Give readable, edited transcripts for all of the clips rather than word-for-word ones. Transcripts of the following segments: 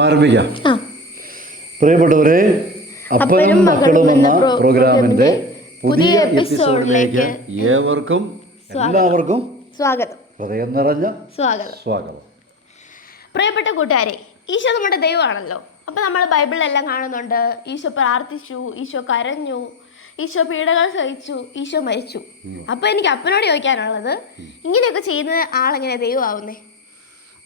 ആരംഭിക്കാം. പ്രിയപ്പെട്ടവരെ, അപ്പനും മക്കളും എന്ന പ്രോഗ്രാമിന്റെ പുതിയ എപ്പിസോഡിലേക്ക് എല്ലാവർക്കും സ്വാഗതം. ഹൃദയം നിറഞ്ഞ സ്വാഗതം. പ്രിയപ്പെട്ട കൂട്ടുകാരെ, ഈശോ നമ്മുടെ ദൈവമാണല്ലോ. അപ്പോൾ നമ്മൾ ബൈബിളിലെല്ലാം കാണുന്നുണ്ട്, ഈശോ പ്രാർത്ഥിച്ചു, ഈശോ കരഞ്ഞു, ഈശോ പീഡകൾ സഹിച്ചു, ഈശോ മരിച്ചു. അപ്പോൾ എനിക്ക് അപ്പനോട് ചോദിക്കാനുള്ളത്, ഇങ്ങനെയൊക്കെ ചെയ്യുന്ന ആളെങ്ങനെ ദൈവമാവുന്നേ?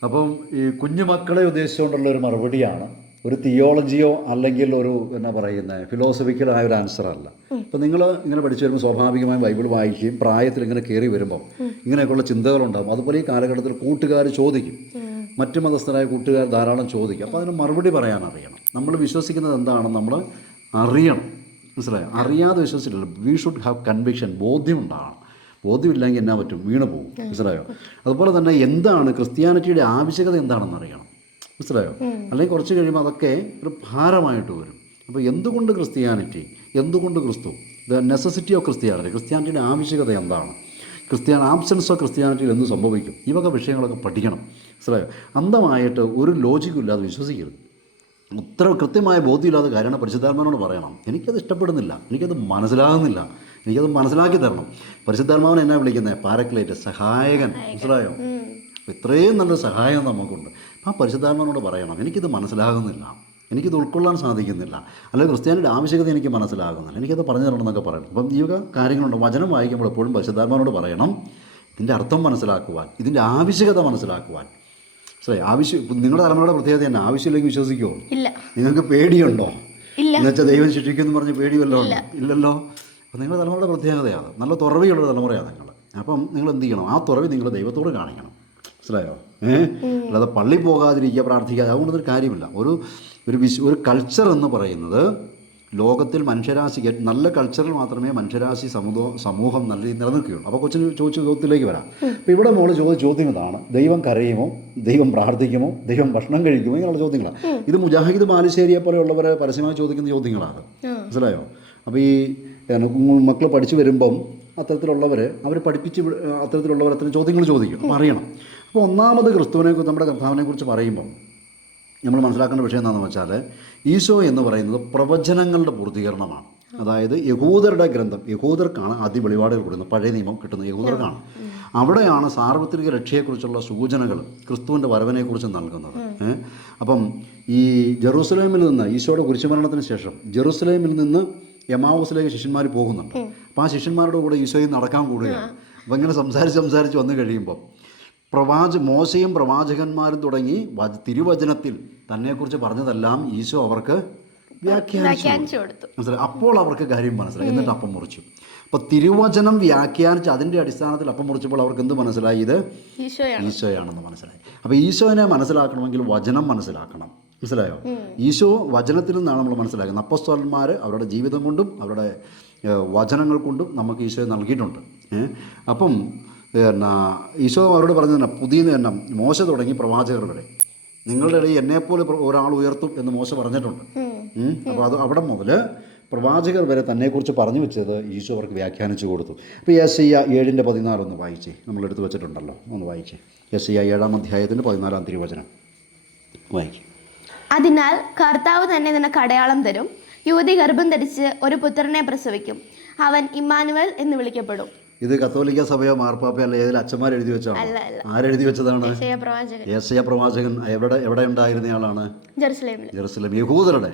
അപ്പം ഈ കുഞ്ഞുമക്കളെ ഉദ്ദേശിച്ചുകൊണ്ടുള്ള ഒരു മറുപടിയാണ്. ഒരു തിയോളജിയോ അല്ലെങ്കിൽ ഒരു എന്നാ പറയുന്നത് ഫിലോസഫിക്കലായ ഒരു ആൻസറല്ല. അപ്പം നിങ്ങൾ ഇങ്ങനെ പഠിച്ചു വരുമ്പോൾ സ്വാഭാവികമായും ബൈബിൾ വായിക്കുകയും പ്രായത്തിൽ ഇങ്ങനെ കയറി വരുമ്പം ഇങ്ങനെയൊക്കെയുള്ള ചിന്തകളുണ്ടാകും. അതുപോലെ ഈ കാലഘട്ടത്തിൽ കൂട്ടുകാർ ചോദിക്കും, മറ്റു മതസ്ഥരായ കൂട്ടുകാർ ധാരാളം ചോദിക്കും. അപ്പോൾ അതിന് മറുപടി പറയാൻ അറിയണം. നമ്മൾ വിശ്വസിക്കുന്നത് എന്താണെന്ന് നമ്മൾ അറിയണം. മനസ്സിലായോ? അറിയാതെ വിശ്വസിച്ചിട്ടില്ല. We should have conviction. ബോധ്യമുണ്ടാകണം. ബോധ്യമില്ലെങ്കിൽ എന്നാ പറ്റും? വീണ് പോകും. മനസ്സിലായോ? അതുപോലെ തന്നെ എന്താണ് ക്രിസ്ത്യാനിറ്റിയുടെ ആവശ്യകത എന്താണെന്ന് അറിയണം. മനസ്സിലായോ? അല്ലെങ്കിൽ കുറച്ച് കഴിയുമ്പോൾ അതൊക്കെ ഒരു ഭാരമായിട്ട് വരും. അപ്പോൾ എന്തുകൊണ്ട് ക്രിസ്ത്യാനിറ്റി, എന്തുകൊണ്ട് ക്രിസ്തു, ദ നെസസിറ്റി ഓഫ് ക്രിസ്ത്യാനിറ്റി, ക്രിസ്ത്യാനിറ്റിയുടെ ആവശ്യകത എന്താണ്, ആബ്സെൻസ് ഓഫ് ക്രിസ്ത്യാനിറ്റിയിൽ എന്ത് സംഭവിക്കും, ഈ വക വിഷയങ്ങളൊക്കെ പഠിക്കണം. മനസ്സിലായോ? അന്ധമായിട്ട് ഒരു ലോജിക്കും ഇല്ലാതെ വിശ്വസിക്കരുത്. ഉത്തര കൃത്യമായ ബോധ്യമില്ലാത്ത കാര്യമാണ് പരിശുദ്ധാത്മാവിനോട് പറയണം. എനിക്കത് ഇഷ്ടപ്പെടുന്നില്ല, എനിക്കത് മനസ്സിലാകുന്നില്ല, എനിക്കത് മനസ്സിലാക്കി തരണം. പരിശുദ്ധാത്മാവിനെ എന്നാ വിളിക്കുന്നത്? പാരക്ലേറ്റ്, സഹായകൻ. മനസ്സിലായോ? ഇത്രയും നല്ലൊരു സഹായം നമുക്കുണ്ട്. ആ പരിശുദ്ധാത്മാവിനോട് പറയണം, എനിക്കിത് മനസ്സിലാകുന്നില്ല, എനിക്കിത് ഉൾക്കൊള്ളാൻ സാധിക്കുന്നില്ല, അല്ലെങ്കിൽ ക്രിസ്ത്യാനിയുടെ ആവശ്യകത എനിക്ക് മനസ്സിലാകുന്നില്ല, എനിക്കത് പറഞ്ഞു തരണം എന്നൊക്കെ പറയണം. അപ്പം ഈ കാര്യങ്ങളുണ്ട്. വചനം വായിക്കുമ്പോൾ എപ്പോഴും പരിശുദ്ധാത്മാവിനോട് പറയണം, ഇതിൻ്റെ അർത്ഥം മനസ്സിലാക്കുവാൻ, ഇതിൻ്റെ ആവശ്യകത മനസ്സിലാക്കുവാൻ. ആവശ്യം നിങ്ങളുടെ തലമുറയുടെ പ്രത്യേകത തന്നെ. ആവശ്യമില്ലെങ്കിൽ വിശ്വസിക്കുമോ? ഇല്ല. നിങ്ങൾക്ക് പേടിയുണ്ടോ? എന്നുവെച്ചാൽ ദൈവം ശിക്ഷിക്കുമെന്ന് പറഞ്ഞ് പേടി വല്ലതും ഉണ്ടോ? ഇല്ലല്ലോ. അപ്പം നിങ്ങളുടെ തലമുറയുടെ പ്രത്യേകതയാണ്. നല്ല തുറവിയുള്ള തലമുറയാണ് നിങ്ങൾ. അപ്പം നിങ്ങൾ എന്ത് ചെയ്യണം? ആ തുറവി നിങ്ങൾ ദൈവത്തോട് കാണിക്കണം. മനസ്സിലായോ? അല്ലാതെ പള്ളി പോകാതിരിക്കുക, പ്രാർത്ഥിക്കാതെ, അതുകൊണ്ടൊരു കാര്യമില്ല. ഒരു കൾച്ചർ എന്ന് പറയുന്നത് ലോകത്തിൽ മനുഷ്യരാശിക്ക് നല്ല കൾച്ചറിൽ മാത്രമേ മനുഷ്യരാശി സമൂഹം നല്ല രീതിയിൽ നിലനിൽക്കുകയുള്ളൂ. അപ്പോൾ കൊച്ചിന് ചോദിച്ച ചോദ്യത്തിലേക്ക് വരാം. അപ്പോൾ ഇവിടെ മോള് ചോദിച്ച ചോദ്യം ഇതാണ്: ദൈവം കരയുമോ, ദൈവം പ്രാർത്ഥിക്കുമോ, ദൈവം ഭക്ഷണം കഴിക്കുമോ, ഇങ്ങനെയുള്ള ചോദ്യങ്ങളാണ്. ഇത് മുജാഹിദ് ബാലുശ്ശേരിയെ പോലെയുള്ളവരെ പരസ്യമായി ചോദിക്കുന്ന ചോദ്യങ്ങളാണ്. മനസ്സിലായോ? അപ്പോൾ ഈ മക്കൾ പഠിച്ചു വരുമ്പം അത്തരത്തിലുള്ളവർ അത്തരത്തിലുള്ളവർ അത്തരം ചോദ്യങ്ങൾ ചോദിക്കും. അപ്പോൾ അറിയണം. അപ്പോൾ ഒന്നാമത് നമ്മുടെ കർത്താവിനെക്കുറിച്ച് പറയുമ്പം നമ്മൾ മനസ്സിലാക്കേണ്ട വിഷയം എന്താണെന്ന് വെച്ചാൽ, ഈശോ എന്ന് പറയുന്നത് പ്രവചനങ്ങളുടെ പൂർത്തീകരണമാണ്. അതായത് യഹൂദരുടെ ഗ്രന്ഥം, യഹൂദർക്കാണ് ആദ്യ വെളിപാടുകൾ കൊടുക്കുന്നത്. പഴയ നിയമം കിട്ടുന്നത് യഹൂദർക്കാണ്. അവിടെയാണ് സാർവത്രിക രക്ഷയെക്കുറിച്ചുള്ള സൂചനകൾ, ക്രിസ്തുവിൻ്റെ വരവിനെക്കുറിച്ച് നൽകുന്നത്. അപ്പം ഈ ജെറൂസലേമിൽ നിന്ന്, ഈശോയുടെ കുരിശുമരണത്തിന് ശേഷം ജെറൂസലേമിൽ നിന്ന് എമാവൂസിലേക്ക് ശിഷ്യന്മാർ പോകുന്നുണ്ട്. അപ്പോൾ ആ ശിഷ്യന്മാരുടെ കൂടെ ഈശോയും നടക്കാൻ കൂടുകയാണ്. അപ്പോൾ ഇങ്ങനെ സംസാരിച്ച് വന്നു കഴിയുമ്പോൾ മോശയും പ്രവാചകന്മാരും തുടങ്ങി തിരുവചനത്തിൽ തന്നെക്കുറിച്ച് പറഞ്ഞതെല്ലാം ഈശോ അവർക്ക് വ്യാഖ്യാനിച്ചു കൊടുത്തു. മനസ്സിലായി? അപ്പോൾ അവർക്ക് കാര്യം മനസ്സിലായി. എന്നിട്ട് അപ്പം മുറിച്ചു. അപ്പോൾ തിരുവചനം വ്യാഖ്യാനിച്ച് അതിൻ്റെ അടിസ്ഥാനത്തിൽ അപ്പം മുറിച്ചപ്പോൾ അവർക്ക് എന്ത് മനസ്സിലായി? ഇത് ഈശോയാണെന്ന് മനസ്സിലായി. അപ്പോൾ ഈശോനെ മനസ്സിലാക്കണമെങ്കിൽ വചനം മനസ്സിലാക്കണം. മനസ്സിലായോ? ഈശോ വചനത്തിൽ നിന്നാണ് നമ്മൾ മനസ്സിലാക്കുന്നത്. അപ്പോസ്തലന്മാർ അവരുടെ ജീവിതം കൊണ്ടും അവരുടെ വചനങ്ങൾ കൊണ്ടും നമുക്ക് ഈശോയെ നൽകിയിട്ടുണ്ട്. അപ്പം ഈശോ അവരോട് പറഞ്ഞത് പുതിയ മോശ തുടങ്ങി പ്രവാചകർ വരെ നിങ്ങളുടെ ഇടയിൽ എന്നെപ്പോലെ ഒരാൾ ഉയർത്തും എന്ന് മോശ പറഞ്ഞിട്ടുണ്ട്. അപ്പോൾ അത് അവിടെ മുതൽ പ്രവാചകർ വരെ തന്നെക്കുറിച്ച് പറഞ്ഞു വെച്ചത് ഈശോ അവർക്ക് വ്യാഖ്യാനിച്ചു കൊടുത്തു. അപ്പോൾ യെശയ്യാ 7:14 ഒന്ന് വായിച്ചേ. നമ്മളെടുത്ത് വെച്ചിട്ടുണ്ടല്ലോ, ഒന്ന് വായിച്ചേ. യെശയ്യാ 7-ാം അധ്യായത്തിൻ്റെ 14-ാം തിരുവചനം വായിക്കും. അതിനാൽ കർത്താവ് തന്നെ നിനക്ക് അടയാളം തരും, യുവതി ഗർഭം ധരിച്ച് ഒരു പുത്രനെ പ്രസവിക്കും, അവൻ ഇമ്മാനുവൽ എന്ന് വിളിക്കപ്പെടും. ഇത് കത്തോലിക്ക സഭയോ മാർപ്പാപ്പയോ അല്ല, ഏതിൽ അച്ഛന്മാർ എഴുതി വെച്ചാണ്? ആരെഴുതി വെച്ചതാണ്? യെശയ്യാ പ്രവാചകൻ. എവിടെ ഉണ്ടായിരുന്നയാളാണ്? ജെറുസലേം, യഹൂദരുടെ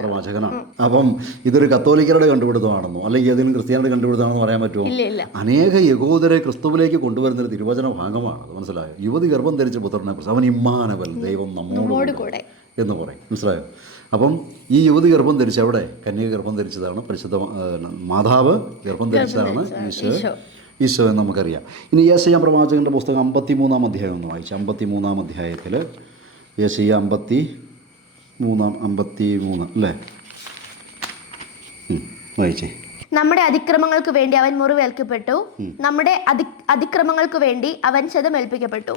പ്രവാചകനാണ്. അപ്പം ഇതൊരു കത്തോലിക്കരുടെ കണ്ടുപിടുത്തമാണെന്നോ അല്ലെങ്കിൽ ഏതെങ്കിലും ക്രിസ്ത്യാനിയുടെ കണ്ടുപിടുത്തമാണെന്ന് പറയാൻ പറ്റുമോ? അനേക യഹൂദരെ ക്രിസ്തുവിലേക്ക് കൊണ്ടുവരുന്നൊരു തിരുവചന ഭാഗമാണ്. മനസ്സിലായോ? യുവതി ഗർഭം ധരിച്ച പുത്രനെ കുറിച്ച് അവൻ ഇമ്മാനുവൽ, ദൈവം നമ്മോട് കൂടെ എന്ന് പറയും. മനസ്സിലായോ? അപ്പം ഈ യുവതി ഗർഭം ധരിച്ച, എവിടെ? കന്യക ഗർഭം ധരിച്ചതാണ്. പരിശുദ്ധ മാതാവ് ഗർഭം ധരിച്ചതാണ് ഈശോ എന്ന് നമുക്കറിയാം. ഇനി യെശയ്യാ പ്രവാചകൻ്റെ പുസ്തകം 53-ാം അധ്യായം ഒന്ന് വായിച്ചു. 53-ാം അധ്യായത്തിൽ യെശയ്യാ 53 അല്ലേ? വായിച്ചേ. നമ്മുടെ അതിക്രമങ്ങൾക്ക് വേണ്ടി അവൻ മുറിവേൽക്കപ്പെട്ടു, നമ്മുടെ അതിക്രമങ്ങൾക്ക് വേണ്ടി അവൻ ക്ഷതമേൽപ്പിക്കപ്പെട്ടു.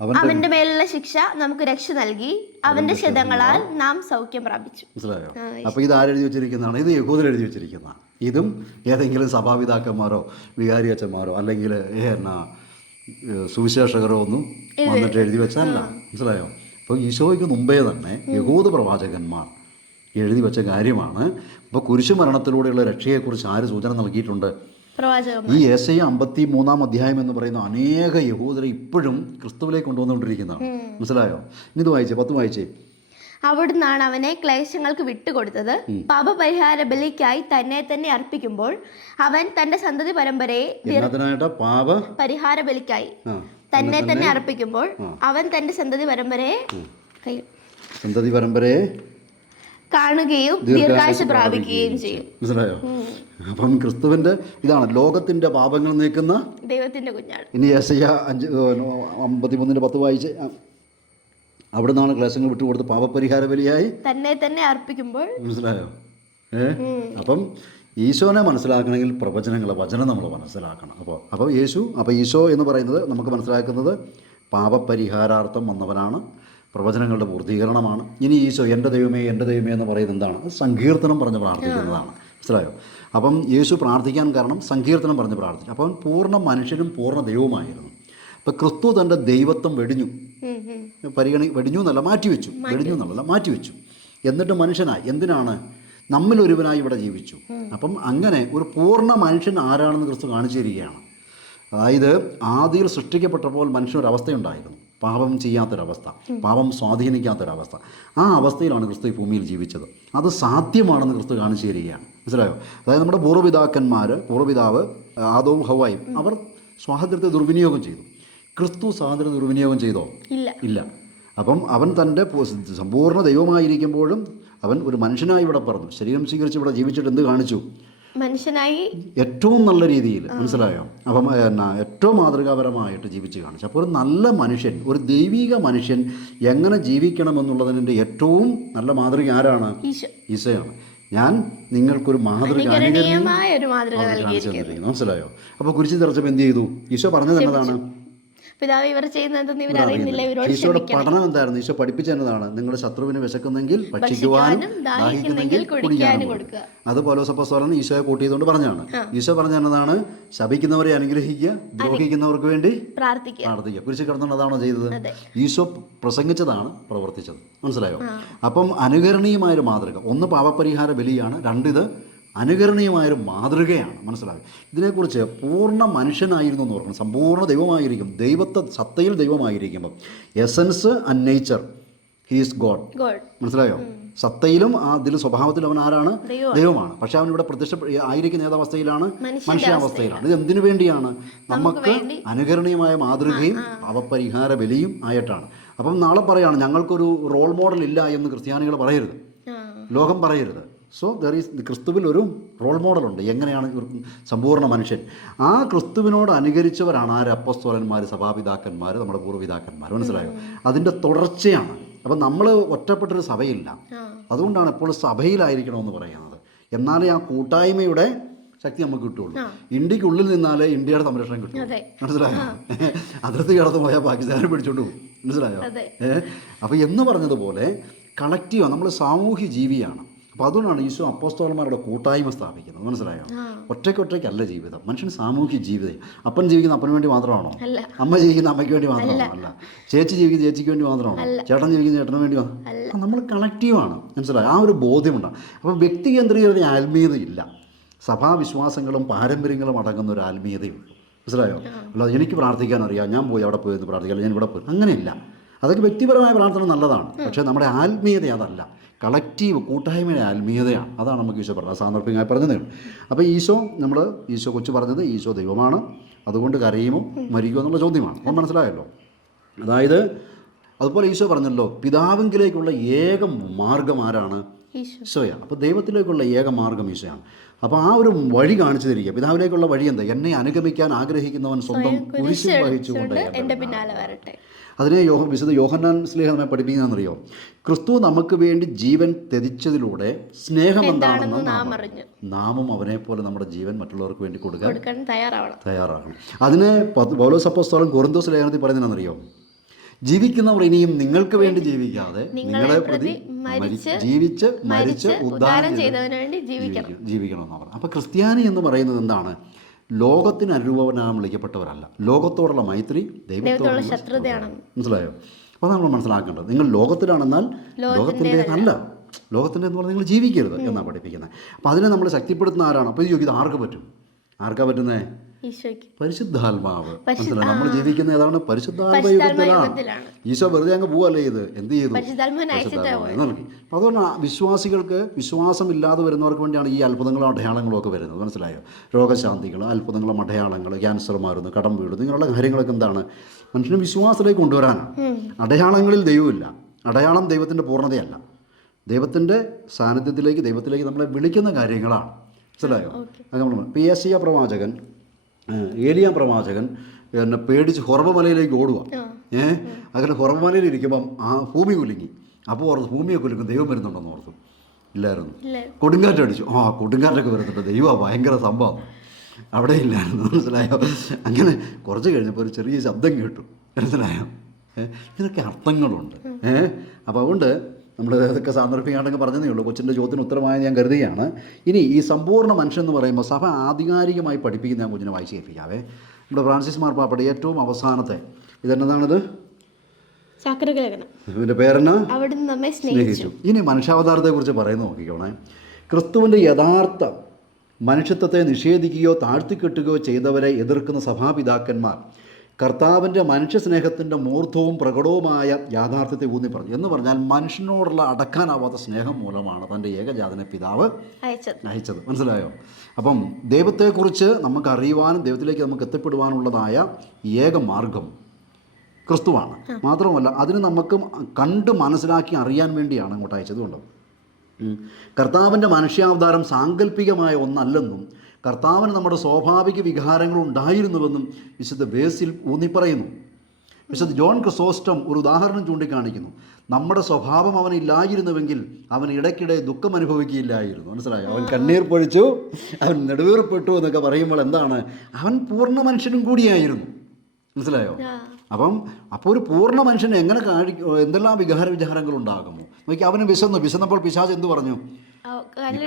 അവന്റെ മേലുള്ള ശിക്ഷ നമുക്ക് രക്ഷ നൽകി, അവന്റെ ക്ഷതങ്ങളാൽ നാം സൗഖ്യം പ്രാപിച്ചു. മനസ്സിലായോ? അപ്പോൾ ഇത് ആരെഴുതി വെച്ചിരിക്കുന്നതാണ്? ഇത് യഹൂദർ എഴുതി വെച്ചിരിക്കുന്നതാണ്. ഇതും ഏതെങ്കിലും സഭാപിതാക്കന്മാരോ വികാരി അച്ഛന്മാരോ അല്ലെങ്കിൽ സുവിശേഷകരോ ഒന്നും വന്നിട്ട് എഴുതി വെച്ചതല്ല. മനസ്സിലായോ? അപ്പോൾ ഈശോയ്ക്ക് മുമ്പേ തന്നെ യഹൂദ പ്രവാചകന്മാർ എഴുതി വെച്ച കാര്യമാണ്. അപ്പോൾ കുരിശുമരണത്തിലൂടെയുള്ള രക്ഷയെക്കുറിച്ച് ആര് സൂചന നൽകിയിട്ടുണ്ട്? ഈ യേശയ്യ 53 അധ്യായം എന്ന് പറയുന്ന അനേക യഹൂദരെ ഇപ്പോഴും ക്രിസ്തുവിലേക്ക് കൊണ്ടുവന്നുകൊണ്ടിരിക്കുന്നതാണ്. മനസ്സിലായോ? ഇനി ഇത് വായിച്ചേ, 10 വായിച്ചേ. അവിടുന്നാണ് അവനെ ക്ലേശങ്ങൾക്ക് വിട്ടുകൊടുത്തത്. പാപപരിഹാര ബലിക്കായി തന്നെ തന്നെ അർപ്പിക്കുമ്പോൾ അവൻ തന്റെ സന്തതി പരമ്പരയെ പരിഹാര ബലിക്കായി തന്നെ തന്നെ അർപ്പിക്കുമ്പോൾ അവൻ തന്റെ സന്തതി പരമ്പരയെ കാണുകയും ദീർഘായുസ്സ് പ്രാപിക്കുകയും ചെയ്യും. മനസ്സിലായോ? അപ്പം ക്രിസ്തുവിന്റെ ഇതാണ് ലോകത്തിന്റെ പാപങ്ങൾ നീക്കുന്ന ദൈവത്തിന്റെ കുഞ്ഞാണ്. ഇനി യേശയ്യ 53:10 വായിച്ച്. അവിടെ നിന്നാണ് ക്ലേശങ്ങൾ വിട്ടുകൊടുത്ത് പാപപരിഹാര ബലിയായി തന്നെ തന്നെ അർപ്പിക്കുമ്പോൾ. മനസ്സിലായോ? അപ്പം ഈശോനെ മനസ്സിലാക്കണമെങ്കിൽ പ്രവചനങ്ങളെ വചനം നമ്മൾ മനസ്സിലാക്കണം. അപ്പോൾ ഈശോ എന്ന് പറയുന്നത് നമുക്ക് മനസ്സിലാക്കുന്നത് പാപപരിഹാരാർത്ഥം വന്നവനാണ്, പ്രവചനങ്ങളുടെ പൂർത്തീകരണമാണ്. ഇനി ഈശോ എൻ്റെ ദൈവമേ എൻ്റെ ദൈവമേ എന്ന് പറയുന്നത് എന്താണ്? സങ്കീർത്തനം പറഞ്ഞ് പ്രാർത്ഥിക്കുന്നതാണ്. മനസ്സിലായോ? അപ്പം യേശു പ്രാർത്ഥിക്കാൻ കാരണം സങ്കീർത്തനം പറഞ്ഞ് പ്രാർത്ഥിച്ചു. അപ്പം പൂർണ്ണ മനുഷ്യനും പൂർണ്ണ ദൈവമായിരുന്നു. അപ്പം ക്രിസ്തു തൻ്റെ ദൈവത്വം വെടിഞ്ഞു എന്നല്ല മാറ്റിവെച്ചു. എന്നിട്ട് മനുഷ്യനായി. എന്തിനാണ്? നമ്മിലൊരുവനായി ഇവിടെ ജീവിച്ചു. അപ്പം അങ്ങനെ ഒരു പൂർണ്ണ മനുഷ്യൻ ആരാണെന്ന് ക്രിസ്തു കാണിച്ചു തരികയാണ്. അതായത് ആദിയിൽ സൃഷ്ടിക്കപ്പെട്ടപ്പോൾ മനുഷ്യനൊരവസ്ഥയുണ്ടായിരുന്നു, പാപം ചെയ്യാത്തൊരവസ്ഥ, പാപം സ്വാധീനിക്കാത്തൊരവസ്ഥ. ആ അവസ്ഥയിലാണ് ക്രിസ്തു ഈ ഭൂമിയിൽ ജീവിച്ചത്. അത് സാധ്യമാണെന്ന് ക്രിസ്തു കാണിച്ചു തരികയാണ്. മനസ്സിലായോ? അതായത് നമ്മുടെ പൂർവ്വപിതാവ് ആദവും ഹവ്വായും അവർ സ്വാതന്ത്ര്യത്തെ ദുർവിനിയോഗം ചെയ്തു. ക്രിസ്തു സ്വാതന്ത്ര്യം ദുർവിനിയോഗം ചെയ്തോ? ഇല്ല. അപ്പം അവൻ തൻ്റെ സമ്പൂർണ്ണ ദൈവമായിരിക്കുമ്പോഴും അവൻ ഒരു മനുഷ്യനായി ഇവിടെ പറഞ്ഞു, ശരീരം സ്വീകരിച്ച് ഇവിടെ ജീവിച്ചിട്ട് എന്ത് കാണിച്ചു? മനുഷ്യനായി ഏറ്റവും നല്ല രീതിയിൽ. മനസ്സിലായോ? അപ്പം ഏറ്റവും മാതൃകാപരമായിട്ട് ജീവിച്ച് കാണിച്ചു. അപ്പോൾ ഒരു നല്ല മനുഷ്യൻ, ഒരു ദൈവിക മനുഷ്യൻ എങ്ങനെ ജീവിക്കണമെന്നുള്ളതിൻ്റെ ഏറ്റവും നല്ല മാതൃക ആരാണ്? ഈശോയാണ്. ഞാൻ നിങ്ങൾക്കൊരു മാതൃക മനസ്സിലായോ? അപ്പോൾ കുരിശിൽ തറച്ചപ്പോൾ എന്ത് ചെയ്തു? ഈശോ പറഞ്ഞത് എന്നതാണ്? പിതാവ് ഇവർ ചെയ്യുന്നതെന്ന് ഇവർ അറിയുന്നില്ല, ഇവരോട് ഈശോയുടെ പഠനം എന്തായിരുന്നു? ഈശോ പഠിപ്പിച്ചതാണ് നിങ്ങളുടെ ശത്രുവിന് വിശക്കുന്നെങ്കിൽ ഭക്ഷിക്കുവാനും ദാഹിക്കുന്നെങ്കിൽ കുടിക്കാനും കൊടുക്കുക. അത് പൗലോസ് അപ്പോസ്തലൻ ഈശോയെ കൂട്ടിയതുകൊണ്ട് പറഞ്ഞാണ്. ഈശോ പറഞ്ഞ എന്നതാണ്? ശപിക്കുന്നവരെ അനുഗ്രഹിക്കുക, ദ്രോഹിക്കുന്നവർക്ക് വേണ്ടി പ്രാർത്ഥിക്കുക. കുരിശിൽ കിടന്നുള്ളതാണോ ചെയ്തത്? ഈശോ പ്രസംഗിച്ചതാണ് പ്രവർത്തിച്ചത്. മനസ്സിലായോ? അപ്പം അനുകരണീയമായൊരു മാതൃക. ഒന്ന് പാപപരിഹാര ബലിയാണ്, രണ്ടിത് അനുകരണീയമായൊരു മാതൃകയാണ്. മനസ്സിലാകും. ഇതിനെക്കുറിച്ച് പൂർണ്ണ മനുഷ്യനായിരുന്നു എന്ന് ഓർക്കണം. സമ്പൂർണ്ണ ദൈവമായിരിക്കും, സത്തയിൽ ദൈവമായിരിക്കുമ്പം essence and nature he's God. മനസ്സിലായോ? സത്തയിലും അതിൽ സ്വഭാവത്തിലും അവൻ ആരാണ്? ദൈവമാണ്. പക്ഷെ അവൻ ഇവിടെ ആയിരിക്കുന്ന ഏതവസ്ഥയിലാണ്? മനുഷ്യാവസ്ഥയിലാണ്. ഇത് എന്തിനു വേണ്ടിയാണ്? നമുക്ക് അനുകരണീയമായ മാതൃകയും പാപപരിഹാര ബലിയും ആയിട്ടാണ്. അപ്പം നാളെ പറയാണ് ഞങ്ങൾക്കൊരു റോൾ മോഡൽ ഇല്ല എന്ന് ക്രിസ്ത്യാനികൾ പറയരുത്, ലോകം പറയരുത്. സോ ദർ ഈസ് ക്രിസ്തുവിൽ ഒരു റോൾ മോഡലുണ്ട്. എങ്ങനെയാണ് സമ്പൂർണ്ണ മനുഷ്യൻ? ആ ക്രിസ്തുവിനോട് അനുകരിച്ചവരാണ് ആര്? അപ്പോസ്തലന്മാർ, സഭാപിതാക്കന്മാർ, നമ്മുടെ പൂർവ്വപിതാക്കന്മാർ. മനസ്സിലായോ? അതിൻ്റെ തുടർച്ചയാണ്. അപ്പം നമ്മൾ ഒറ്റപ്പെട്ടൊരു സഭയില്ല. അതുകൊണ്ടാണ് എപ്പോഴും സഭയിലായിരിക്കണമെന്ന് പറയുന്നത്. എന്നാലേ ആ കൂട്ടായ്മയുടെ ശക്തി നമുക്ക് കിട്ടുള്ളൂ. ഇന്ത്യക്കുള്ളിൽ നിന്നാലേ ഇന്ത്യയുടെ സംരക്ഷണം കിട്ടും. മനസ്സിലായോ? അതിർത്തി കടന്നു പോയാൽ പാകിസ്ഥാനെ പിടിച്ചോണ്ട് പോകും. മനസ്സിലായോ? അപ്പോൾ എന്ന് പറഞ്ഞതുപോലെ കളക്റ്റീവ്, നമ്മൾ സാമൂഹ്യ ജീവിയാണ്. അപ്പോൾ അതുകൊണ്ടാണ് ഈശോ അപ്പോസ്തലന്മാരുടെ കൂട്ടായ്മ സ്ഥാപിക്കുന്നത്. മനസ്സിലായോ? ഒറ്റയ്ക്കല്ല ജീവിതം. മനുഷ്യന് സാമൂഹ്യ ജീവിതം. അപ്പൻ ജീവിക്കുന്ന അപ്പന് വേണ്ടി മാത്രമാണോ? അമ്മ ജീവിക്കുന്ന അമ്മയ്ക്ക് വേണ്ടി മാത്രമാണോ? അല്ല. ചേച്ചി ജീവിക്കുന്ന ചേച്ചിക്ക് വേണ്ടി മാത്രമാണോ? ചേട്ടൻ ജീവിക്കുന്ന ചേട്ടന് വേണ്ടി മാത്രം. നമ്മൾ കളക്റ്റീവാണ്. മനസ്സിലായോ? ആ ഒരു ബോധ്യമുണ്ടാകും. അപ്പോൾ വ്യക്തി കേന്ദ്രീകൃത ആത്മീയതയില്ല. സഭാവിശ്വാസങ്ങളും പാരമ്പര്യങ്ങളും അടങ്ങുന്ന ഒരു ആത്മീയതയുള്ളൂ. മനസ്സിലായോ? അല്ലാതെ എനിക്ക് പ്രാർത്ഥിക്കാൻ അറിയാം, ഞാൻ പോയി അവിടെ പോയി പ്രാർത്ഥിക്കാം, ഞാൻ ഇവിടെ പോയി, അങ്ങനെയില്ല. അതൊക്കെ വ്യക്തിപരമായ പ്രാർത്ഥന നല്ലതാണ്. പക്ഷേ നമ്മുടെ ആത്മീയത അതല്ല. കളക്റ്റീവ് കൂട്ടായ്മയുടെ ആത്മീയതയാണ്. അതാണ് നമുക്ക് ഈശോ പറഞ്ഞത്, സാന്ദർഭികമായി പറഞ്ഞതേ ഉള്ളൂ. അപ്പോൾ ഈശോ കൊച്ചു പറഞ്ഞത് ഈശോ ദൈവമാണ്, അതുകൊണ്ട് കരയുമോ മരിക്കുമോ എന്നുള്ള ചോദ്യമാണ്. അപ്പം മനസ്സിലായല്ലോ. അതായത് അതുപോലെ ഈശോ പറഞ്ഞല്ലോ, പിതാവിങ്കിലേക്കുള്ള ഏക മാർഗം ആരാണ്? ഈശോയാണ്. അപ്പോൾ ദൈവത്തിലേക്കുള്ള ഏക മാർഗം ഈശോയാണ്. അപ്പോൾ ആ ഒരു വഴി കാണിച്ചു തരിക. പിതാവിലേക്കുള്ള വഴി എന്താ? എന്നെ അനുഗമിക്കാൻ ആഗ്രഹിക്കുന്നവൻ സ്വന്തം കുരിശ് വഹിച്ചുകൊണ്ട് എൻ്റെ പിന്നാലെ വരട്ടെ. അതിനെ വിശുദ്ധ യോഹന്നാൻ ശ്ലീഹ നമ്മെ പഠിപ്പിക്കുന്നതെന്നറിയോ? ക്രിസ്തു നമുക്ക് വേണ്ടി ജീവൻ ത്യജിച്ചതിലൂടെ സ്നേഹം എന്താണെന്ന് നാമും അവനെ പോലെ നമ്മുടെ ജീവൻ മറ്റുള്ളവർക്ക് വേണ്ടി കൊടുക്കാൻ തയ്യാറാകണം. അതിനെ പൗലോസ് അപ്പോസ്തലൻ കൊരിന്തോസ് ലേഖനത്തിൽ പറയുന്നതെന്നറിയോ? ജീവിക്കുന്നവർ ഇനിയും നിങ്ങൾക്ക് വേണ്ടി ജീവിക്കാതെ നിങ്ങളെ പ്രതി ജീവിച്ച് മരിച്ച് ഉദ്ധാരം ചെയ്തതിനു വേണ്ടി ജീവിക്കണമെന്നാണ് പറഞ്ഞത്. അപ്പോൾ ക്രിസ്ത്യാനി എന്ന് പറയുന്നത് എന്താണ്? ലോകത്തിന് അനുരൂപനാകാൻ വിളിക്കപ്പെട്ടവരല്ല. ലോകത്തോടുള്ള മൈത്രി, ദൈവത്തോടുള്ള ശത്രുതയാണ്. മനസ്സിലായോ? അപ്പോൾ നമ്മൾ മനസ്സിലാക്കേണ്ടത്, നിങ്ങൾ ലോകത്തിലാണെന്നാൽ ലോകത്തിൻ്റെതല്ല, ലോകത്തിൻ്റെ എന്ന് പറഞ്ഞാൽ നിങ്ങൾ ജീവിക്കരുത് എന്നാണ് പഠിപ്പിക്കുന്നത്. അപ്പോൾ അതിനെ നമ്മൾ ശക്തിപ്പെടുത്തുന്ന ആരാണ്? അപ്പോൾ ഇത് ആർക്ക് പറ്റും? ആർക്കാ പറ്റുന്നത്? പരിശുദ്ധാത്മാവ്. മനസ്സിലായി? നമ്മൾ ജീവിക്കുന്ന ഏതാണ്? പരിശുദ്ധാത്മാവിലാണ്. ഈശോ വെറുതെ അങ്ങ് പോവല്ലേ ഇത്, എന്ത് ചെയ്തു? പരിശുദ്ധാത്മാവ് നൽകി. അപ്പോൾ അതുകൊണ്ട് വിശ്വാസികൾക്ക്, വിശ്വാസമില്ലാതെ വരുന്നവർക്ക് വേണ്ടിയാണ് ഈ അത്ഭുതങ്ങളും അടയാളങ്ങളും ഒക്കെ വരുന്നത്. മനസ്സിലായോ? രോഗശാന്തികൾ, അത്ഭുതങ്ങളും അടയാളങ്ങൾ, ക്യാൻസർ മാറുന്നു, കടം വീടുന്നു, ഇങ്ങനെയുള്ള കാര്യങ്ങളൊക്കെ എന്താണ്? മനുഷ്യനെ വിശ്വാസത്തിലേക്ക് കൊണ്ടുവരാനാണ്. അടയാളങ്ങളിൽ ദൈവമില്ല. അടയാളം ദൈവത്തിൻ്റെ പൂർണ്ണതയല്ല. ദൈവത്തിൻ്റെ സാന്നിധ്യത്തിലേക്ക്, ദൈവത്തിലേക്ക് നമ്മളെ വിളിക്കുന്ന കാര്യങ്ങളാണ്. മനസ്സിലായോ? അത് നമ്മൾ യേശയ്യാ പ്രവാചകൻ, ഏലിയാ പ്രവാചകൻ എന്നെ പേടിച്ച് ഹൊറബമലയിലേക്ക് ഓടുക. അങ്ങനെ ഹൊറബമലയിൽ ഇരിക്കുമ്പം ആ ഭൂമി കുലുങ്ങി. അപ്പോൾ ഓർത്ത് ഭൂമിയെ കുലുക്കും, ദൈവം വരുന്നുണ്ടെന്ന് ഓർത്തു. ഇല്ലായിരുന്നു. കൊടുങ്കാറ്റടിച്ചു. കൊടുങ്കാറ്റൊക്കെ വരുന്നുണ്ട്, ദൈവം ഭയങ്കര സംഭവം. അവിടെ ഇല്ലായിരുന്നു. മനസ്സിലായോ? അങ്ങനെ കുറച്ച് കഴിഞ്ഞപ്പോൾ ഒരു ചെറിയ ശബ്ദം കേട്ടു. മനസ്സിലായോ? ഇതിനൊക്കെ അർത്ഥങ്ങളുണ്ട്. അപ്പോൾ അതുകൊണ്ട് നമ്മൾ ഇതൊക്കെ സാന്ദർഭികമായിട്ടൊക്കെ പറഞ്ഞതേ ഉള്ളൂ. കൊച്ചിൻ്റെ ചോദ്യത്തിന് ഉത്തരമായി ഞാൻ കരുതുകയാണ്. ഇനി ഈ സമ്പൂർണ്ണ മനുഷ്യൻ എന്ന് പറയുമ്പോൾ സഭ ആധികാരികമായി പഠിപ്പിക്കുന്ന ഞാൻ കുഞ്ഞിനെ വായിച്ച് കേൾപ്പിക്കാവേ. നമ്മുടെ ഫ്രാൻസിസ് മാർപ്പാപ്പയുടെ ഏറ്റവും അവസാനത്തെ ഇതെന്നതാണിത്? ഇതിൻ്റെ പേരെന്നാ? സ്നേഹിച്ചു. ഇനി മനുഷ്യാവതാരത്തെക്കുറിച്ച് പറയുന്നത് നോക്കിക്കോണേ. ക്രിസ്തുവിൻ്റെ യഥാർത്ഥ മനുഷ്യത്വത്തെ നിഷേധിക്കുകയോ താഴ്ത്തിക്കെട്ടുകയോ ചെയ്തവരെ എതിർക്കുന്ന സഭാപിതാക്കന്മാർ കർത്താവിൻ്റെ മനുഷ്യസ്നേഹത്തിൻ്റെ മൂർധവും പ്രകടവുമായ യാഥാർത്ഥ്യത്തെ ഊന്നി പറഞ്ഞു. എന്ന് പറഞ്ഞാൽ മനുഷ്യനോടുള്ള അടക്കാനാവാത്ത സ്നേഹം മൂലമാണ് തൻ്റെ ഏകജാതനെ പിതാവ് അയച്ചത്. മനസ്സിലായോ? അപ്പം ദൈവത്തെക്കുറിച്ച് നമുക്ക് അറിയുവാനും ദൈവത്തിലേക്ക് നമുക്ക് എത്തിപ്പെടുവാനുള്ളതായ ഏക മാർഗം ക്രിസ്തുവാണ്. മാത്രമല്ല അതിന് നമുക്ക് കണ്ട് മനസ്സിലാക്കി അറിയാൻ വേണ്ടിയാണ് അങ്ങോട്ട് അയച്ചതുകൊണ്ട് കർത്താവിൻ്റെ മനുഷ്യാവതാരം സാങ്കല്പികമായ ഒന്നല്ലെന്നും കർത്താവിന് നമ്മുടെ സ്വാഭാവിക വികാരങ്ങൾ ഉണ്ടായിരുന്നുവെന്നും വിശുദ്ധ ബേസിൽ ഊന്നിപ്പറയുന്നു. വിശുദ്ധ ജോൺ ക്രിസോസ്റ്റം ഒരു ഉദാഹരണം ചൂണ്ടിക്കാണിക്കുന്നു. നമ്മുടെ സ്വഭാവം അവനില്ലായിരുന്നുവെങ്കിൽ അവൻ ഇടയ്ക്കിടെ ദുഃഖം അനുഭവിക്കുകയില്ലായിരുന്നു. മനസ്സിലായോ? അവൻ കണ്ണീർ പൊഴിച്ചു, അവൻ നെടുവീർപ്പെട്ടു എന്നൊക്കെ പറയുമ്പോൾ എന്താണ്? അവൻ പൂർണ്ണ മനുഷ്യനും കൂടിയായിരുന്നു. മനസ്സിലായോ? അപ്പോൾ ഒരു പൂർണ്ണ മനുഷ്യന് എങ്ങനെ എന്തെല്ലാം വിചാരങ്ങൾ ഉണ്ടാകുമോ? നോക്കി, അവന് വിശന്നപ്പോൾ പിശാച് എന്ത് പറഞ്ഞു?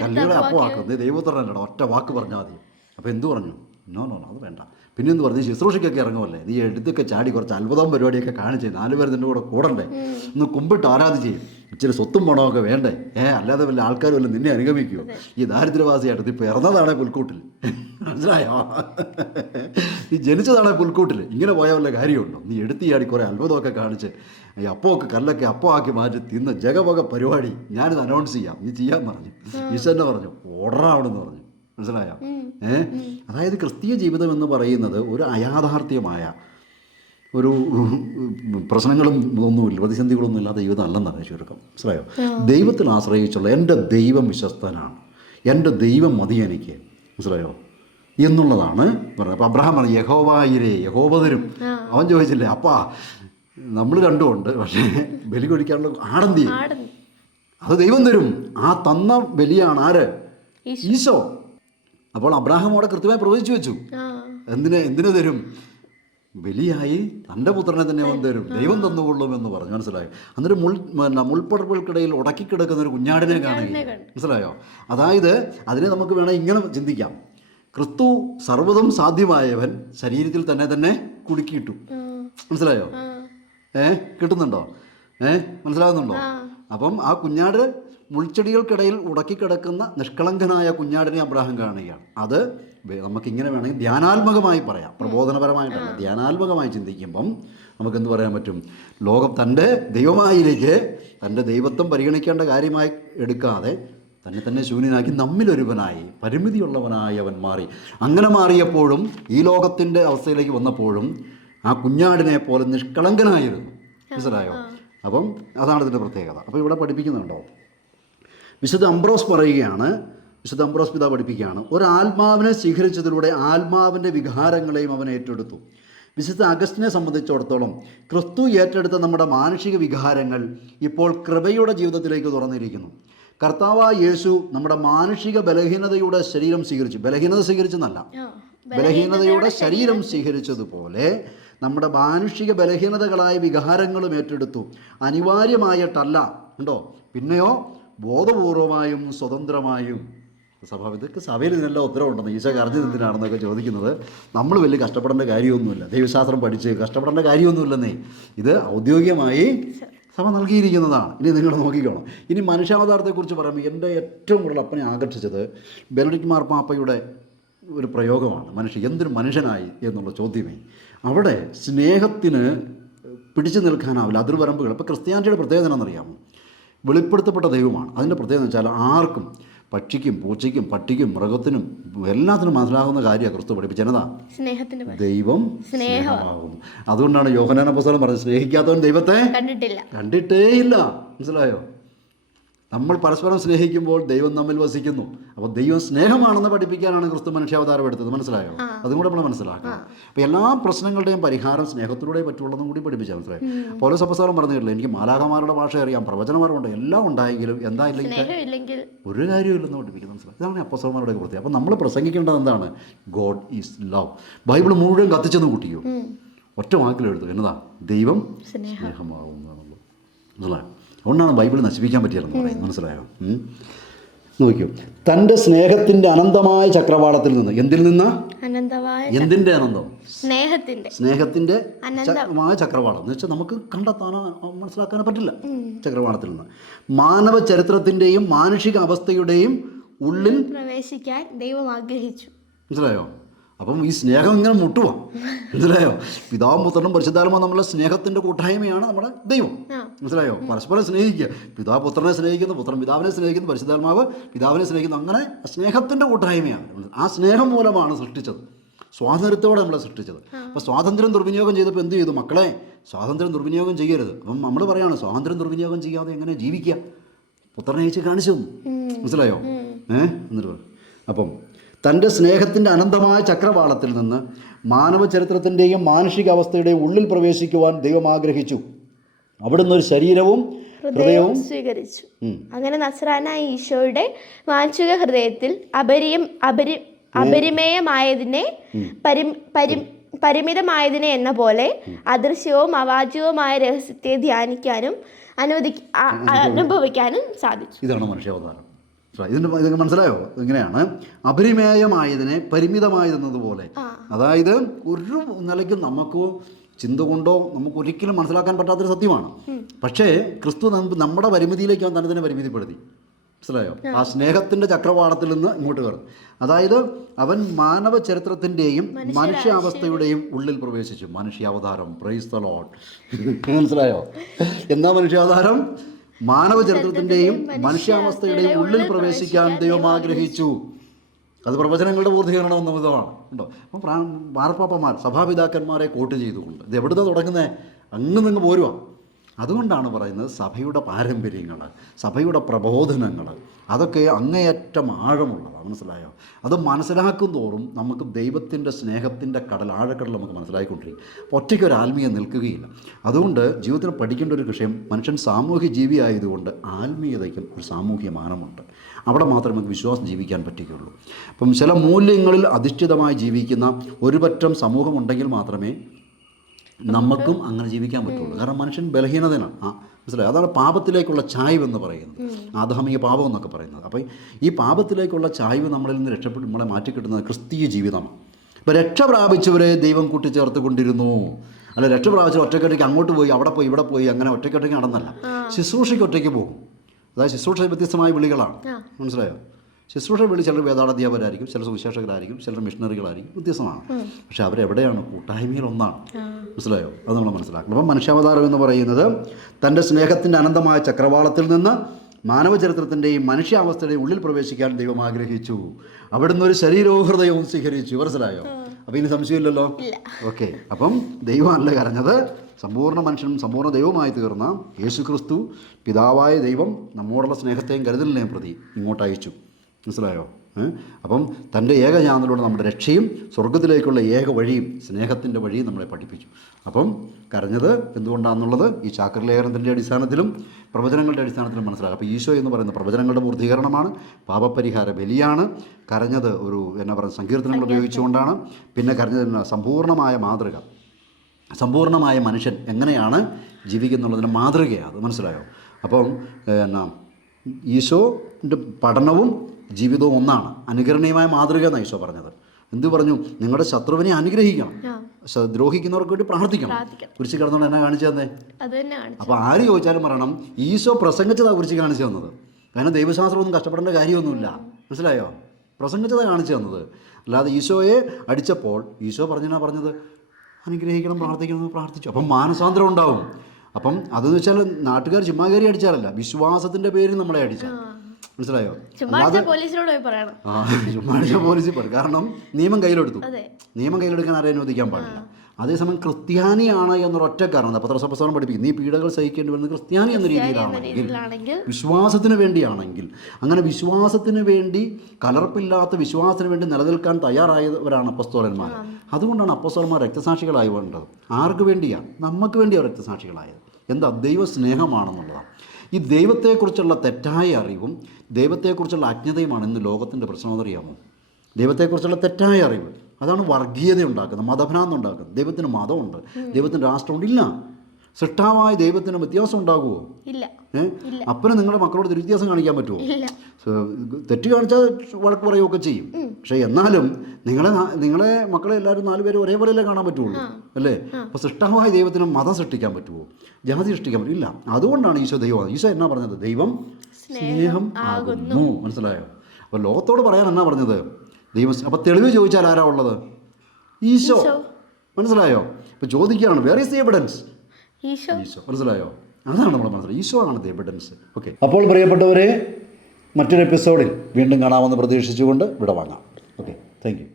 കല്ലുകളെ അപ്പമാക്കും. ദൈവോത്തരനല്ലട, ഒറ്റ വാക്ക് പറഞ്ഞാൽ മതി. അപ്പോൾ എന്തു പറഞ്ഞു? നോ അത് വേണ്ട. പിന്നെ എന്ത് പറഞ്ഞു? ശുശ്രൂഷയ്ക്കൊക്കെ ഇറങ്ങുമല്ലേ, നീ എടുത്തൊക്കെ ചാടി കുറച്ച് അത്ഭുതം പരിപാടിയൊക്കെ കാണിച്ചേ, 4 പേർ നിൻ്റെ കൂടെ കൂടണ്ടേ, ഒന്ന് കുമ്പിട്ട് ആരാധിച്ചേ, ഇച്ചിരി സ്വത്തും പണമൊക്കെ വേണ്ടേ, അല്ലാതെ വല്ല ആൾക്കാർ വല്ല നിന്നെ അനുഗമിക്കുമോ? ഈ ദാരിദ്ര്യവാസിയായിട്ട് ഇപ്പോൾ ഇറന്നതാണേ പുൽക്കൂട്ടിൽ. മനസ്സിലായോ? നീ ജനിച്ചതാണേ പുൽക്കൂട്ടിൽ. ഇങ്ങനെ പോയാൽ വല്ല കാര്യമുണ്ടോ? നീ എടുത്തിയാടി കുറേ അത്ഭുതമൊക്കെ കാണിച്ച് ഈ അപ്പമൊക്കെ കല്ലൊക്കെ അപ്പമാക്കി മാറ്റി തിന്ന് ജഗവക പരിപാടി ഞാനിത് അനൗൺസ് ചെയ്യാം, നീ ചെയ്യാൻ പറഞ്ഞു. ഈശ്വരനെ പറഞ്ഞു ഓർഡറാവണമെന്ന് പറഞ്ഞു. മനസ്സിലായോ? അതായത് ക്രിസ്തീയ ജീവിതം എന്ന് പറയുന്നത് ഒരു അയാഥാർത്ഥ്യമായ ഒരു പ്രശ്നങ്ങളും ഒന്നുമില്ല, പ്രതിസന്ധികളൊന്നും ഇല്ലാത്ത ജീവിതം അല്ലെന്നാണ് ചുരുക്കം. മനസ്സിലായോ? ദൈവത്തിൽ ആശ്രയിച്ചുള്ള എൻ്റെ ദൈവം വിശ്വസ്തനാണ്, എൻ്റെ ദൈവം മതി എനിക്ക്, മനസ്സിലായോ എന്നുള്ളതാണ് പറയുന്നത്. അപ്പോൾ അബ്രഹാം പറഞ്ഞു യഹോവായിരേ, യഹോവ തരും. അവൻ ചോദിച്ചില്ലേ, അപ്പാ നമ്മൾ രണ്ടുമുണ്ട്, പക്ഷേ ബലി കഴിക്കാനുള്ള ആടെന്ത് ചെയ്യും? അത് ദൈവം തരും. ആ തന്ന ബലിയാണ് ആര്? ഈശോ. അപ്പോൾ അബ്രഹാം അവിടെ കൃത്യമായി പ്രവചിച്ചു വെച്ചു. എന്തിനു തരും? ബലിയായി തൻ്റെ പുത്രനെ തന്നെ അവൻ തരും, ദൈവം തന്നുകൊള്ളുമെന്ന് പറഞ്ഞു. മനസ്സിലായോ? അന്നൊരു മുൾപ്പടർപ്പുകൾക്കിടയിൽ ഉടക്കിക്കിടക്കുന്ന ഒരു കുഞ്ഞാടിനെ കാണുകയും. മനസ്സിലായോ? അതായത് അതിനെ നമുക്ക് വേണമെങ്കിൽ ഇങ്ങനെ ചിന്തിക്കാം. ക്രിസ്തു സർവ്വതും സാധ്യമായവൻ ശരീരത്തിൽ തന്നെ കുടുക്കിയിട്ടു. മനസ്സിലായോ? കിട്ടുന്നുണ്ടോ? മനസ്സിലാകുന്നുണ്ടോ? അപ്പം ആ കുഞ്ഞാട് മുൾച്ചെടികൾക്കിടയിൽ ഉടക്കിക്കിടക്കുന്ന നിഷ്കളങ്കനായ കുഞ്ഞാടിനെ അബ്രഹാം കാണുകയാണ്. അത് നമുക്കിങ്ങനെ വേണമെങ്കിൽ ധ്യാനാത്മകമായി പറയാം, പ്രബോധനപരമായിട്ടല്ല, ധ്യാനാത്മകമായി ചിന്തിക്കുമ്പം നമുക്കെന്ത് പറയാൻ പറ്റും? ലോകം തൻ്റെ ദൈവമായിലേക്ക് തൻ്റെ ദൈവത്വം പരിഗണിക്കേണ്ട കാര്യമായി എടുക്കാതെ തന്നെ ശൂന്യനാക്കി നമ്മിലൊരുവനായി പരിമിതിയുള്ളവനായി അവൻ മാറി. അങ്ങനെ മാറിയപ്പോഴും ഈ ലോകത്തിൻ്റെ അവസ്ഥയിലേക്ക് വന്നപ്പോഴും ആ കുഞ്ഞാടിനെ പോലെ നിഷ്കളങ്കനായിരുന്നു. മനസ്സിലായോ? അപ്പം അതാണ് ഇതിൻ്റെ പ്രത്യേകത. അപ്പോൾ ഇവിടെ പഠിപ്പിക്കുന്നുണ്ടോ? വിശുദ്ധ അംബ്രോസ് പറയുകയാണ്, വിശുദ്ധ അംബ്രോസ് പിതാവ് പഠിപ്പിക്കുകയാണ്, ഒരാത്മാവിനെ സ്വീകരിച്ചതിലൂടെ ആത്മാവിൻ്റെ വികാരങ്ങളെയും അവൻ ഏറ്റെടുത്തു. വിശുദ്ധ അഗസ്റ്റിനെ സംബന്ധിച്ചിടത്തോളം ക്രിസ്തു ഏറ്റെടുത്ത നമ്മുടെ മാനുഷിക വികാരങ്ങൾ ഇപ്പോൾ കൃപയുടെ ജീവിതത്തിലേക്ക് തുറന്നിരിക്കുന്നു. കർത്താവായ യേശു നമ്മുടെ മാനുഷിക ബലഹീനതയുടെ ശരീരം സ്വീകരിച്ചു. ബലഹീനത സ്വീകരിച്ചെന്നല്ല, ബലഹീനതയുടെ ശരീരം സ്വീകരിച്ചതുപോലെ നമ്മുടെ മാനുഷിക ബലഹീനതകളായ വികാരങ്ങളും ഏറ്റെടുത്തു. അനിവാര്യമായിട്ടല്ല, ഉണ്ടോ? പിന്നെയോ ബോധപൂർവമായും സ്വതന്ത്രമായും. ഇതൊക്കെ സഭയിൽ ഇതിനെല്ലാം ഉത്തരവുണ്ടെന്ന് ഈശോ കരഞ്ഞു എന്തിനാണെന്നൊക്കെ ചോദിക്കുന്നത്. നമ്മൾ വലിയ കഷ്ടപ്പെടേണ്ട കാര്യമൊന്നുമില്ല, ദൈവശാസ്ത്രം പഠിച്ച് കഷ്ടപ്പെടേണ്ട കാര്യമൊന്നുമില്ലെന്നേ. ഇത് ഔദ്യോഗികമായി സഭ നൽകിയിരിക്കുന്നതാണ്. ഇനി നിങ്ങൾ നോക്കിക്കോണം. ഇനി മനുഷ്യാവതാരത്തെക്കുറിച്ച് പറയുമ്പോൾ എൻ്റെ ഏറ്റവും കൂടുതൽ അപ്പനെ ആകർഷിച്ചത് ബെനഡിക്ട് മാർപ്പാപ്പയുടെ ഒരു പ്രയോഗമാണ്. എന്തൊരു മനുഷ്യനായി എന്നുള്ള ചോദ്യമേ. അവിടെ സ്നേഹത്തിന് പിടിച്ചു നിൽക്കാനാവില്ല, അതിർവരമ്പുകൾ. ഇപ്പോൾ ക്രിസ്ത്യാനിറ്റിയുടെ പ്രത്യേകത എന്നറിയാമോ? വെളിപ്പെടുത്തപ്പെട്ട ദൈവമാണ്. അതിൻ്റെ പ്രത്യേകത എന്ന് വെച്ചാൽ ആർക്കും, പക്ഷിക്കും പൂച്ചയ്ക്കും പട്ടിക്കും മൃഗത്തിനും എല്ലാത്തിനും മനസ്സിലാകുന്ന കാര്യമാണ് ക്രിസ്തു പഠിപ്പിച്ചതാ, ദൈവം സ്നേഹമാകുന്നു. അതുകൊണ്ടാണ് യോഹന്നാൻ അപ്പോസ്തലൻ പറഞ്ഞത്, സ്നേഹിക്കാത്തവൻ ദൈവത്തെ കണ്ടിട്ടേയില്ല. മനസ്സിലായോ? നമ്മൾ പരസ്പരം സ്നേഹിക്കുമ്പോൾ ദൈവം നമ്മിൽ വസിക്കുന്നു. അപ്പോൾ ദൈവം സ്നേഹമാണെന്ന് പഠിപ്പിക്കാനാണ് ക്രിസ്തു മനുഷ്യാവതാരം എടുത്തത്. മനസ്സിലായോ? അതും കൂടെ നമ്മൾ മനസ്സിലാക്കണം. അപ്പോൾ എല്ലാ പ്രശ്നങ്ങളുടെയും പരിഹാരം സ്നേഹത്തിലൂടെ പറ്റുള്ളതും കൂടി പഠിപ്പിച്ചാൽ മനസ്സിലായി. പൗലോസ് അപ്പോസ്തലൻ പറഞ്ഞിട്ടില്ല, എനിക്ക് മാലാഖമാരുടെ ഭാഷ അറിയാം, പ്രവചനമാരുണ്ട്, എല്ലാം ഉണ്ടായെങ്കിലും എന്താ ഇല്ലെങ്കിൽ ഒരു കാര്യമില്ലെന്ന് പഠിപ്പിക്കുന്നത്. മനസ്സിലായി? ഇതാണ് അപ്പോസ്തലന്മാരുടെ വൃത്തി. അപ്പോൾ നമ്മൾ പ്രസംഗിക്കേണ്ടത് എന്താണ്? God is love. ബൈബിൾ മുഴുവൻ കത്തിച്ചെന്ന് കൂട്ടിയോ, ഒറ്റ വാക്കിലെഴുതു എന്നതാ, ദൈവം സ്നേഹമാകുന്നു. മനസ്സിലായോ? അതുകൊണ്ടാണ് ബൈബിൾ നശിപ്പിക്കാൻ പറ്റിയതെന്ന് പറയുന്നത്. മനസ്സിലായോ? നോക്കിയോ, തൻ്റെ സ്നേഹത്തിൻ്റെ അനന്തമായ ചക്രവാളത്തിൽ നിന്ന്, എന്തിൽ നിന്ന്? എന്തിൻ്റെ അനന്തം? സ്നേഹത്തിൻ്റെ അനന്തമായ ചക്രവാളം എന്ന് വെച്ചാൽ നമുക്ക് കണ്ടെത്താനോ മനസ്സിലാക്കാനോ പറ്റില്ല. ചക്രവാളത്തിൽ നിന്ന് മാനവ ചരിത്രത്തിൻ്റെയും മാനുഷിക അവസ്ഥയുടെയും ഉള്ളിൽ പ്രവേശിക്കാൻ ദൈവം ആഗ്രഹിച്ചു. മനസ്സിലായോ? അപ്പം ഈ സ്നേഹം ഇങ്ങനെ മുട്ടുക. മനസ്സിലായോ? പിതാവും പുത്രനും പരിശുദ്ധാത്മാവും നമ്മളുടെ സ്നേഹത്തിൻ്റെ കൂട്ടായ്മയാണ് നമ്മുടെ ദൈവം. മനസ്സിലായോ? പരസ്പരം സ്നേഹിക്കുക. പിതാവ് പുത്രനെ സ്നേഹിക്കുന്നു, പുത്രൻ പിതാവിനെ സ്നേഹിക്കുന്നു, പരിശുദ്ധാത്മാവ് പിതാവിനെ സ്നേഹിക്കുന്നു. അങ്ങനെ സ്നേഹത്തിൻ്റെ കൂട്ടായ്മയാണ്. ആ സ്നേഹം മൂലമാണ് സൃഷ്ടിച്ചത്, സ്വാതന്ത്ര്യത്തോടെ നമ്മളെ സൃഷ്ടിച്ചത്. അപ്പോൾ സ്വാതന്ത്ര്യം ദുർവിനിയോഗം ചെയ്തപ്പോൾ എന്ത് ചെയ്തു? മക്കളെ, സ്വാതന്ത്ര്യം ദുർവിനിയോഗം ചെയ്യരുത്. അപ്പം നമ്മൾ പറയാണ്, സ്വാതന്ത്ര്യം ദുർവിനിയോഗം ചെയ്യാതെ എങ്ങനെ ജീവിക്കുക? പുത്രനെ അയച്ച് കാണിച്ചു. മനസ്സിലായോ? എന്നിട്ട് അപ്പം തൻ്റെ സ്നേഹത്തിൻ്റെ അനന്തമായ ചക്രവാളത്തിൽ നിന്ന് മാനവ ചരിത്രത്തിൻ്റെയും മാനുഷിക അവസ്ഥയുടെയും ഉള്ളിൽ പ്രവേശിക്കുവാൻ ദൈവം ആഗ്രഹിച്ചു. അവിടുന്ന് ഒരു ശരീരവും ഹൃദയവും സ്വീകരിച്ചു. അങ്ങനെ നസ്രാനായ ഈശോയുടെ വാഞ്ചിക ഹൃദയത്തിൽ അപരിമേയമായതിനെ പരിമിതമായതിനെ എന്ന പോലെ അദൃശ്യവും അവാച്യവുമായ രഹസ്യത്തെ ധ്യാനിക്കാനും അനുഭവിക്കാനും സാധിച്ചു. ഇതാണ് മനുഷ്യാവതാരം. ഇത് മനസ്സിലായോ? ഇങ്ങനെയാണ് അപരിമേയമായതിനെ പരിമിതമായതെന്നതുപോലെ. അതായത് ഒരു നിലയ്ക്കും നമുക്കോ ചിന്ത കൊണ്ടോ നമുക്ക് ഒരിക്കലും മനസ്സിലാക്കാൻ പറ്റാത്തൊരു സത്യമാണ്. പക്ഷേ ക്രിസ്തു നമ്മുടെ പരിമിതിയിലേക്ക് അവൻ തന്നെ പരിമിതിപ്പെടുത്തി. മനസ്സിലായോ? ആ സ്നേഹത്തിൻ്റെ ചക്രവാളത്തിൽ നിന്ന് ഇങ്ങോട്ട് കയറും. അതായത് അവൻ മാനവ ചരിത്രത്തിൻ്റെയും മനുഷ്യാവസ്ഥയുടെയും ഉള്ളിൽ പ്രവേശിച്ചു. മനുഷ്യാവതാരം, പ്രൈസ് ദി ലോർഡ്. മനസ്സിലായോ? എന്താ മനുഷ്യാവതാരം? മാനവ ചരിത്രത്തിൻ്റെയും മനുഷ്യാവസ്ഥയുടെയും ഉള്ളിൽ പ്രവേശിക്കാൻ ദൈവം ആഗ്രഹിച്ചു. അത് പ്രവചനങ്ങളുടെ പൂർത്തീകരണം എന്ന വിധമാണ് ഉണ്ടോ. അപ്പം മാർപ്പാപ്പമാർ സഭാപിതാക്കന്മാരെ കോട്ട് ചെയ്തുകൊണ്ട് ഇത് എവിടുന്ന് തുടങ്ങുന്നത്? അങ്ങ് പോരുക. അതുകൊണ്ടാണ് പറയുന്നത് സഭയുടെ പാരമ്പര്യങ്ങൾ, സഭയുടെ പ്രബോധനങ്ങൾ അതൊക്കെ അങ്ങേയറ്റം ആഴമുള്ളതാണ്. മനസ്സിലായോ? അത് മനസ്സിലാക്കും തോറും നമുക്ക് ദൈവത്തിൻ്റെ സ്നേഹത്തിൻ്റെ ആഴക്കടൽ നമുക്ക് മനസ്സിലായിക്കൊണ്ടിരിക്കും. ഒറ്റയ്ക്ക് ഒരു ആത്മീയം നിൽക്കുകയില്ല. അതുകൊണ്ട് ജീവിതത്തിൽ പഠിക്കേണ്ട ഒരു വിഷയം, മനുഷ്യൻ സാമൂഹ്യ ജീവിയായതുകൊണ്ട് ആത്മീയതയ്ക്കും ഒരു സാമൂഹ്യ മാനമുണ്ട്. അവിടെ മാത്രമേ നമുക്ക് വിശ്വാസം ജീവിക്കാൻ പറ്റുകയുള്ളൂ. അപ്പം ചില മൂല്യങ്ങളിൽ അധിഷ്ഠിതമായി ജീവിക്കുന്ന ഒരുപറ്റം സമൂഹമുണ്ടെങ്കിൽ മാത്രമേ നമുക്കും അങ്ങനെ ജീവിക്കാൻ പറ്റുള്ളൂ. കാരണം മനുഷ്യൻ ബലഹീനതയാണ്. മനസ്സിലായി? അതാണ് പാപത്തിലേക്കുള്ള ചായ്വെന്ന് പറയുന്നത്, ആദാമിക പാപം എന്നൊക്കെ പറയുന്നത്. അപ്പോൾ ഈ പാപത്തിലേക്കുള്ള ചായ്വ് നമ്മളിൽ നിന്ന് നമ്മളെ മാറ്റിക്കിട്ടുന്നത് ക്രിസ്തീയ ജീവിതമാണ്. ഇപ്പോൾ രക്ഷ പ്രാപിച്ചവരെ ദൈവം കൂട്ടിച്ചേർത്ത് കൊണ്ടിരുന്നു. അല്ല, രക്ഷ പ്രാപിച്ചവർ ഒറ്റയ്ക്കൊറ്റയ്ക്ക് അങ്ങോട്ട് പോയി അവിടെ പോയി ഇവിടെ പോയി അങ്ങനെ ഒറ്റയ്ക്കൊറ്റയ്ക്ക് നടന്നല്ല. ശുശ്രൂഷയ്ക്ക് ഒറ്റയ്ക്ക് പോകും. അതായത് ശുശ്രൂഷ വ്യത്യസ്തമായ വിളികളാണ്. മനസ്സിലായോ? ശുശ്രൂഷ വിളി ചിലർ വേദാധ്യാപകരായിരിക്കും, ചിലർ സുവിശേഷകരായിരിക്കും, ചിലർ മിഷണറികളായിരിക്കും, വ്യത്യസ്തമാണ്. പക്ഷെ അവരെവിടെയാണ്? കൂട്ടായ്മയിൽ ഒന്നാണ്. മനസ്സിലായോ? അത് നമ്മൾ മനസ്സിലാക്കണം. അപ്പം മനുഷ്യാവതാരം എന്ന് പറയുന്നത് തൻ്റെ സ്നേഹത്തിൻ്റെ അനന്തമായ ചക്രവാളത്തിൽ നിന്ന് മാനവ ചരിത്രത്തിൻ്റെയും മനുഷ്യാവസ്ഥയുടെയും ഉള്ളിൽ പ്രവേശിക്കാൻ ദൈവം ആഗ്രഹിച്ചു. അവിടുന്ന് ഒരു ശരീരവും ഹൃദയവും സ്വീകരിച്ചു. മനസ്സിലായോ? അപ്പം ഇനി സംശയമില്ലല്ലോ. ഓക്കെ. അപ്പം ദൈവമല്ല കരഞ്ഞത്, സമ്പൂർണ്ണ മനുഷ്യനും സമ്പൂർണ്ണ ദൈവമായി തീർന്ന യേശു ക്രിസ്തു പിതാവായ ദൈവം നമ്മോടുള്ള സ്നേഹത്തെയും കരുതലിനെയും പ്രതി ഇങ്ങോട്ട് അയച്ചു. മനസ്സിലായോ? അപ്പം തൻ്റെ ഏകജ്ഞാനത്തിലൂടെ നമ്മുടെ രക്ഷയും സ്വർഗത്തിലേക്കുള്ള ഏക വഴിയും സ്നേഹത്തിൻ്റെ വഴിയും നമ്മളെ പഠിപ്പിച്ചു. അപ്പം കരഞ്ഞത് എന്തുകൊണ്ടാണെന്നുള്ളത് ഈ ചാക്രലേഖനത്തിൻ്റെ അടിസ്ഥാനത്തിലും പ്രവചനങ്ങളുടെ അടിസ്ഥാനത്തിലും മനസ്സിലാക്കാം. അപ്പോൾ ഈശോ എന്ന് പറയുന്ന പ്രവചനങ്ങളുടെ പൂർത്തീകരണമാണ്, പാപപരിഹാര ബലിയാണ്. കരഞ്ഞത് ഒരു സങ്കീർത്തനങ്ങൾ ഉപയോഗിച്ചുകൊണ്ടാണ്. പിന്നെ കരഞ്ഞത് സമ്പൂർണ്ണമായ മാതൃക, സമ്പൂർണ്ണമായ മനുഷ്യൻ എങ്ങനെയാണ് ജീവിക്കുന്നുള്ളതിൻ്റെ മാതൃകയാണ്. അത് മനസ്സിലായോ? അപ്പം ഈശോൻ്റെ പഠനവും ജീവിതവും ഒന്നാണ്. അനുകരണീയമായ മാതൃക എന്നാണ് ഈശോ പറഞ്ഞത്. എന്തു പറഞ്ഞു? നിങ്ങളുടെ ശത്രുവിനെ അനുഗ്രഹിക്കണം, ദ്രോഹിക്കുന്നവർക്ക് വേണ്ടി പ്രാർത്ഥിക്കണം. കുരിശ് കിടന്നുകൊണ്ട് എന്നാ കാണിച്ചു തന്നെ? അപ്പോൾ ആര് ചോദിച്ചാലും പറയണം ഈശോ പ്രസംഗിച്ചതാണ് കുരിശ് കാണിച്ചു തന്നത്. കാരണം ദൈവശാസ്ത്രമൊന്നും കഷ്ടപ്പെടേണ്ട കാര്യമൊന്നുമില്ല. മനസ്സിലായോ? പ്രസംഗിച്ചതാണ് കാണിച്ചു തന്നത്. അല്ലാതെ ഈശോയെ അടിച്ചപ്പോൾ ഈശോ പറഞ്ഞത് അനുഗ്രഹിക്കണം, പ്രാർത്ഥിക്കണം, പ്രാർത്ഥിച്ചു. അപ്പം മാനസാന്തരം ഉണ്ടാവും. അപ്പം അതെന്ന് വെച്ചാൽ നാട്ടുകാർ ചുമ്മാ കയറി അടിച്ചാലല്ല, വിശ്വാസത്തിൻ്റെ പേരിൽ നമ്മളെ അടിച്ചാൽ. മനസ്സിലായോ? ചുമ്മാ പോലീസിനോട് പറയണം. ചുമ്മാ പോലീസിൽ പറയും. കാരണം നിയമം കയ്യിലെടുത്തു. നിയമം കയ്യിലെടുക്കാൻ ആരെയും അനുവദിക്കാൻ പാടില്ല. അതേസമയം ക്രിസ്ത്യാനിയാണ് എന്നൊരൊറ്റ കാരണം പത്രസഭസ്വരം പഠിപ്പിക്കും. നീ പീഡകൾ സഹിക്കേണ്ടി വരുന്നത് ക്രിസ്ത്യാനി എന്ന രീതിയിലാണെങ്കിൽ, വിശ്വാസത്തിന് വേണ്ടിയാണെങ്കിൽ, അങ്ങനെ വിശ്വാസത്തിന് വേണ്ടി കലർപ്പില്ലാത്ത വിശ്വാസത്തിന് വേണ്ടി നിലനിൽക്കാൻ തയ്യാറായവരാണ് അപ്പോസ്തലന്മാർ. അതുകൊണ്ടാണ് അപ്പോസ്തലന്മാർ രക്തസാക്ഷികളായി വേണ്ടത്. ആർക്ക് വേണ്ടിയാണ്? നമുക്ക് വേണ്ടിയാണ് രക്തസാക്ഷികളായത്. എന്താ? ദൈവ സ്നേഹമാണെന്നുള്ളതാണ്. ഈ ദൈവത്തെക്കുറിച്ചുള്ള തെറ്റായ അറിവും ദൈവത്തെക്കുറിച്ചുള്ള അജ്ഞതയുമാണ് ഇന്ന് ലോകത്തിൻ്റെ പ്രശ്നമെന്നറിയാമോ? ദൈവത്തെക്കുറിച്ചുള്ള തെറ്റായ അറിവ് അതാണ് വർഗീയത ഉണ്ടാക്കുന്നത്, മതഭ്രാന്ത് ഉണ്ടാക്കുന്നത്. ദൈവത്തിന് മതമുണ്ട്, ദൈവത്തിന് രാഷ്ട്രമുണ്ട്? ഇല്ല. സൃഷ്ടാവായ ദൈവത്തിന് വ്യത്യാസം ഉണ്ടാകുമോ? അപ്പനെ നിങ്ങളുടെ മക്കളോട് വ്യത്യാസം കാണിക്കാൻ പറ്റുമോ? തെറ്റ് കാണിച്ചാൽ വഴക്ക് പറയുകയൊക്കെ ചെയ്യും. പക്ഷേ എന്നാലും നിങ്ങളെ മക്കളെ എല്ലാവരും 4 പേരും ഒരേപോലെയല്ലേ കാണാൻ പറ്റുള്ളൂ, അല്ലേ? അപ്പോൾ സൃഷ്ടാവായ ദൈവത്തിന് മതം സൃഷ്ടിക്കാൻ പറ്റുമോ? ജാതി സൃഷ്ടിക്കാൻ പറ്റും? ഇല്ല. അതുകൊണ്ടാണ് ഈശോ ദൈവം. ഈശോ എന്നാ പറഞ്ഞത്? ദൈവം സ്നേഹം ആകുന്നു. മനസ്സിലായോ? അപ്പോൾ ലോകത്തോട് പറയാൻ എന്നാ പറഞ്ഞത്? ദൈവം. അപ്പോൾ തെളിവ് ചോദിച്ചാൽ ആരാ ഉള്ളത്? ഈശോ. മനസ്സിലായോ? ഇപ്പോൾ ചോദിക്കുകയാണ്, വേർ ഈസ് ദി എവിഡൻസ്? ഈശോ. മനസ്സിലായോ? അതാണ് നമ്മൾ മനസ്സിലായി. ഈശോ ആണ് ദി എവിഡൻസ്. ഓക്കെ. അപ്പോൾ പ്രിയപ്പെട്ടവരെ, മറ്റൊരു എപ്പിസോഡിൽ വീണ്ടും കാണാമെന്ന് പ്രതീക്ഷിച്ചുകൊണ്ട് വിടവാങ്ങാം. Okay, thank you.